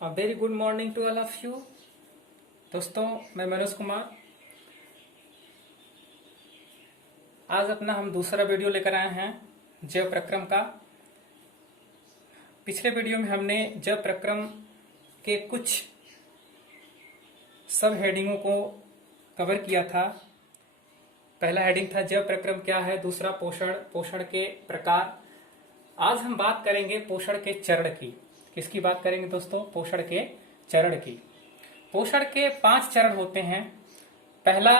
Very good morning to all of you. दोस्तों, मैं मनोज कुमार। आज अपना हम दूसरा वीडियो लेकर आए हैं जैव प्रक्रम का। पिछले वीडियो में हमने जैव प्रक्रम के कुछ सब हेडिंगों को कवर किया था। पहला हेडिंग था जैव प्रक्रम क्या है, दूसरा पोषण, पोषण के प्रकार। आज हम बात करेंगे पोषण के चरण की। किसकी बात करेंगे दोस्तों? पोषण के चरण की। पोषण के 5 चरण होते हैं। पहला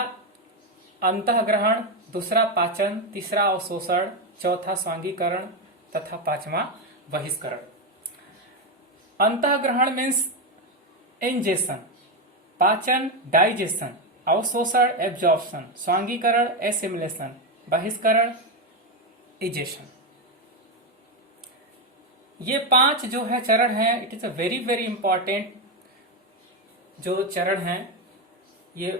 अंतःग्रहण, दूसरा पाचन, तीसरा अवशोषण, चौथा स्वांगीकरण तथा 5वां बहिष्करण। अंतःग्रहण मीन्स इंजेशन, पाचन डाइजेशन, अवशोषण एब्जॉर्प्शन, स्वांगीकरण एसिमिलेशन, बहिष्करण इजेशन। ये 5 जो है चरण हैं, it is a very very important जो चरण हैं। ये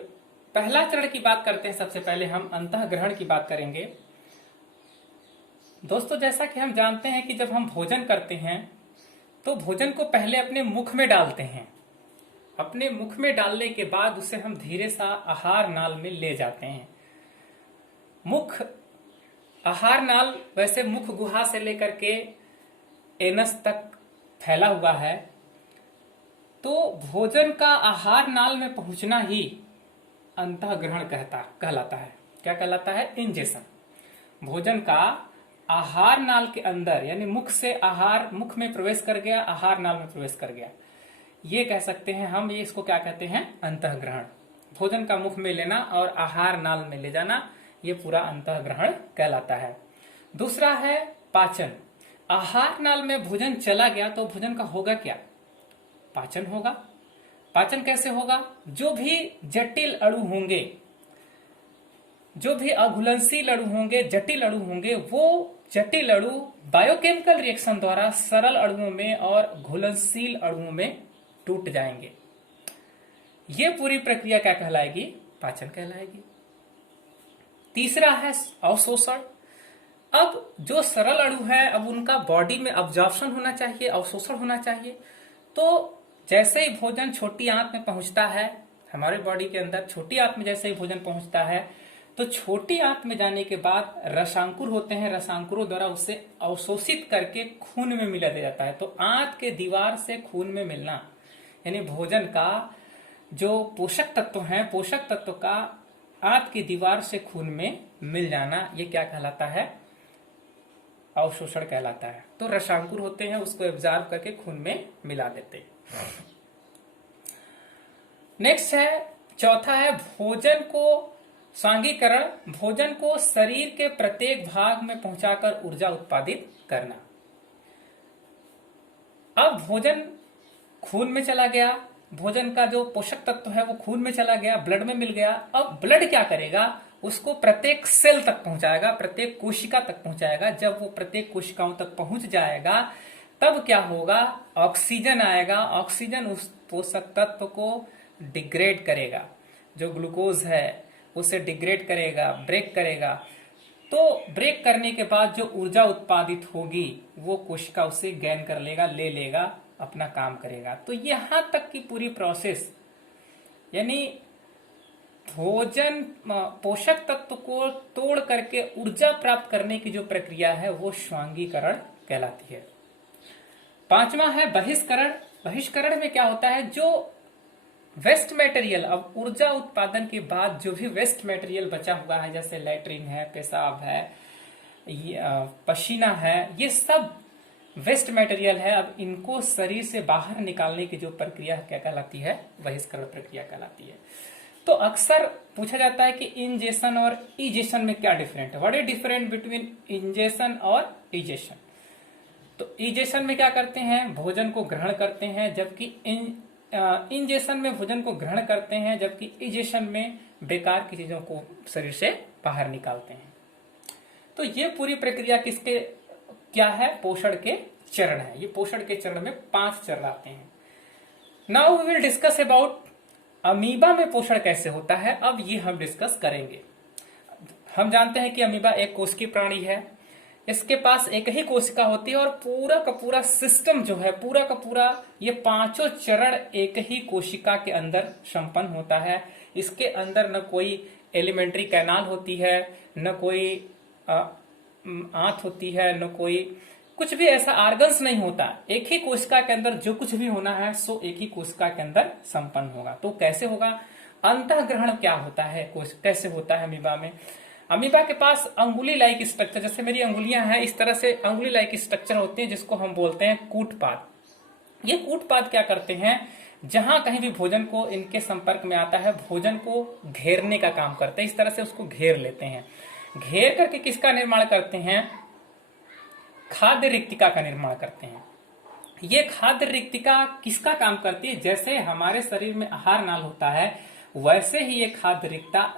पहला चरण की बात करते हैं। सबसे पहले हम अंतःग्रहण की बात करेंगे। दोस्तों, जैसा कि हम जानते हैं कि जब हम भोजन करते हैं तो भोजन को पहले अपने मुख में डालते हैं। अपने मुख में डालने के बाद उसे हम धीरे सा आहार नाल में ले जाते हैं। मुख आहार नाल वैसे मुख गुहा से लेकर के एनस तक फैला हुआ है, तो भोजन का आहार नाल में पहुंचना ही अंतःग्रहण कहलाता है। क्या कहलाता है? इंजेशन। भोजन का आहार नाल के अंदर, यानी मुख से आहार मुख में प्रवेश कर गया, आहार नाल में प्रवेश कर गया, ये कह सकते हैं हम। ये इसको क्या कहते हैं? अंतःग्रहण। भोजन का मुख में लेना और आहार नाल में ले जाना, ये पूरा अंतःग्रहण कहलाता है। दूसरा है पाचन। आहार नाल में भोजन चला गया तो भोजन का होगा क्या? पाचन होगा। पाचन कैसे होगा? जो भी जटिल अणु होंगे, जो भी अघुलनशील अणु होंगे, जटिल अणु होंगे, वो जटिल अणु बायोकेमिकल रिएक्शन द्वारा सरल अणुओं में और घुलनशील अणुओं में टूट जाएंगे। ये पूरी प्रक्रिया क्या कहलाएगी? पाचन कहलाएगी। तीसरा है अवशोषण। अब जो सरल अणु है, अब उनका बॉडी में अब्जॉर्प्शन होना चाहिए, अवशोषण होना चाहिए। तो जैसे ही भोजन छोटी आंत में पहुंचता है, हमारे बॉडी के अंदर छोटी आंत में जैसे ही भोजन पहुंचता है, तो छोटी आंत में जाने के बाद रसांकुर होते हैं, रसांकुरों द्वारा उसे अवशोषित करके खून में मिला दिया जाता है। तो आंत के दीवार से खून में मिलना, यानी भोजन का जो पोषक तत्व है, पोषक तत्व का आंत की दीवार से खून में मिल जाना, ये क्या कहलाता है? अवशोषण कहलाता है। तो रसांकुर होते हैं, उसको एब्जॉर्ब करके खून में मिला देते हैं। नेक्स्ट है, चौथा है भोजन को स्वांगीकरण। भोजन को शरीर के प्रत्येक भाग में पहुंचाकर ऊर्जा उत्पादित करना। अब भोजन खून में चला गया, भोजन का जो पोषक तत्व है वो खून में चला गया, ब्लड में मिल गया। अब ब्लड क्या करेगा? उसको प्रत्येक सेल तक पहुंचाएगा, प्रत्येक कोशिका तक पहुंचाएगा। जब वो प्रत्येक कोशिकाओं तक पहुंच जाएगा, तब क्या होगा? ऑक्सीजन आएगा। ऑक्सीजन उस पोषक तत्व को डिग्रेड करेगा, जो ग्लूकोज है उसे डिग्रेड करेगा, ब्रेक करेगा। तो ब्रेक करने के बाद जो ऊर्जा उत्पादित होगी वो कोशिका उसे गैन कर लेगा, ले लेगा, अपना काम करेगा। तो यहां तक की पूरी प्रोसेस, यानी भोजन पोषक तत्व को तोड़ करके ऊर्जा प्राप्त करने की जो प्रक्रिया है वो स्वांगीकरण कहलाती है। 5वां है बहिष्करण। बहिष्करण में क्या होता है? जो वेस्ट मटेरियल, अब ऊर्जा उत्पादन के बाद जो भी वेस्ट मटेरियल बचा हुआ है, जैसे लैट्रिन है, पेशाब है, पसीना है, ये सब वेस्ट मटेरियल है। अब इनको शरीर से बाहर निकालने की जो प्रक्रिया क्या कहलाती है? बहिष्करण प्रक्रिया कहलाती है। तो अक्सर पूछा जाता है कि इंजेशन और इजेशन में क्या डिफरेंट है? What is different between ingestion और इजेशन? तो इजेशन में क्या करते हैं? भोजन को ग्रहण करते हैं, जबकि इंजेशन में भोजन को ग्रहण करते हैं, जबकि इजेशन में बेकार की चीजों को शरीर से बाहर निकालते हैं। तो ये पूरी प्रक्रिया किसके क्या है? पोषण के चरण है। ये पोषण के चरण में 5 चरण आते हैं। Now we will discuss about amoeba में पोषण कैसे होता है। अब ये हम डिस्कस करेंगे। हम जानते हैं कि अमीबा एक कोशिकीय प्राणी है। इसके पास एक ही कोशिका होती है और पूरा का पूरा सिस्टम जो है, पूरा का पूरा ये पांचों चरण एक ही कोशिका के अंदर संपन्न होता है। इसके अंदर न कोई एलिमेंट्री कैनाल होती है, न कोई आंत होती है, न कोई कुछ भी ऐसा आर्गन्स नहीं होता। एक ही कोशिका के अंदर जो कुछ भी होना है सो एक ही कोशिका के अंदर संपन्न होगा। तो कैसे होगा? अंतःग्रहण क्या होता है, कैसे होता है अमीबा में? अमीबा के पास अंगुली लाइक स्ट्रक्चर, जैसे मेरी अंगुलियां हैं इस तरह से अंगुली लाइक स्ट्रक्चर होते हैं, जिसको हम बोलते हैं कूटपाद। ये कूटपाद क्या करते हैं? जहां कहीं भी भोजन को इनके संपर्क में आता है, भोजन को घेरने का काम करते हैं। इस तरह से उसको घेर लेते हैं। घेर करके किसका निर्माण करते हैं? खाद्य रिक्तिका का निर्माण करते हैं। ये खाद्य रिक्तिका किसका काम करती है? जैसे हमारे शरीर में आहार नाल होता है, वैसे ही ये खाद्य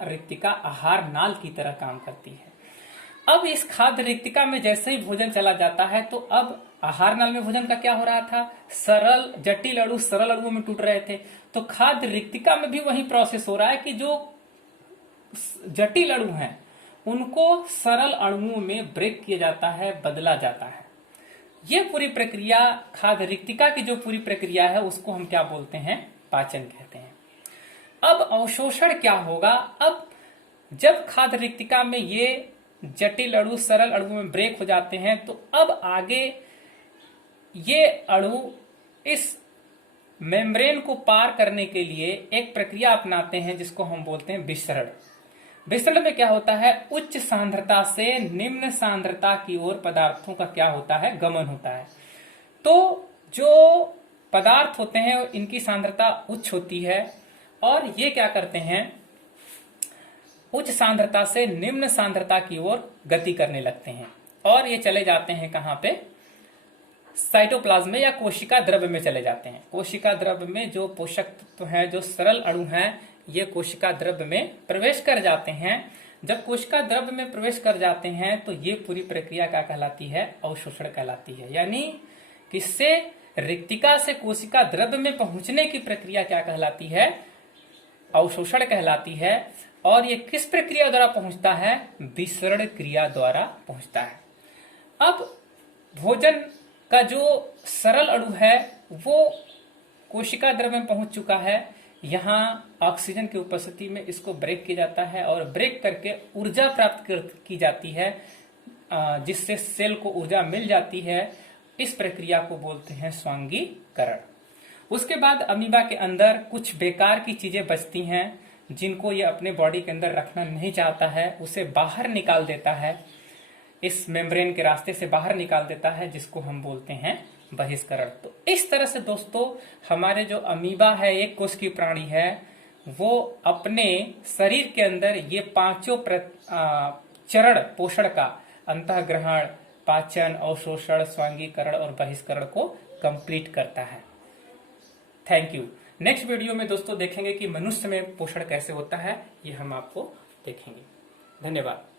रिक्तिका आहार नाल की तरह काम करती है। अब इस खाद्य रिक्तिका में जैसे ही भोजन चला जाता है, तो अब आहार नाल में भोजन का क्या हो रहा था? सरल जटिल अणु सरल अणुओं में टूट रहे थे। तो खाद्य रिक्तिका में भी वही प्रोसेस हो रहा है कि जो जटिल अणु हैं उनको सरल अणुओं में ब्रेक किया जाता है, बदला जाता है। ये पूरी प्रक्रिया, खाद्य रिक्तिका की जो पूरी प्रक्रिया है, उसको हम क्या बोलते हैं? पाचन कहते हैं। अब अवशोषण क्या होगा? अब जब खाद्य रिक्तिका में ये जटिल अणु सरल अणुओं में ब्रेक हो जाते हैं, तो अब आगे ये अणु इस मेम्ब्रेन को पार करने के लिए एक प्रक्रिया अपनाते हैं, जिसको हम बोलते हैं विसरण। विसरण में क्या होता है? उच्च सांद्रता से निम्न सांद्रता की ओर पदार्थों का क्या होता है? गमन होता है। तो जो पदार्थ होते हैं इनकी सांद्रता उच्च होती है और ये क्या करते हैं? उच्च सांद्रता से निम्न सांद्रता की ओर गति करने लगते हैं और ये चले जाते हैं कहां पे? साइटोप्लाज्म में या कोशिका द्रव्य में चले जाते हैं। कोशिका द्रव्य में जो पोषक तत्व हैं, जो सरल अणु हैं, ये कोशिका द्रव्य में प्रवेश कर जाते हैं। जब कोशिका द्रव्य में प्रवेश कर जाते हैं तो ये पूरी प्रक्रिया क्या कहलाती है? अवशोषण कहलाती है। यानी किससे? रिक्तिका से कोशिका द्रव्य में पहुंचने की प्रक्रिया क्या कहलाती है? अवशोषण कहलाती है। और ये किस प्रक्रिया द्वारा पहुंचता है? विसरण क्रिया द्वारा पहुंचता है। अब भोजन का जो सरल अणु है वो कोशिका द्रव्य में पहुंच चुका है। यहाँ ऑक्सीजन की उपस्थिति में इसको ब्रेक किया जाता है और ब्रेक करके ऊर्जा प्राप्त की जाती है, जिससे सेल को ऊर्जा मिल जाती है। इस प्रक्रिया को बोलते हैं स्वांगीकरण। उसके बाद अमीबा के अंदर कुछ बेकार की चीजें बचती हैं, जिनको ये अपने बॉडी के अंदर रखना नहीं चाहता है, उसे बाहर निकाल देता है, इस मेम्ब्रेन के रास्ते से बाहर निकाल देता है, जिसको हम बोलते हैं बहिष्करण। तो इस तरह से दोस्तों हमारे जो अमीबा है, एक कोशिकीय प्राणी है, वो अपने शरीर के अंदर ये पांचों चरण पोषण का, अंतःग्रहण, पाचन, अवशोषण, स्वांगीकरण और बहिष्करण को कंप्लीट करता है। Thank you. नेक्स्ट वीडियो में दोस्तों देखेंगे कि मनुष्य में पोषण कैसे होता है, ये हम आपको देखेंगे। धन्यवाद।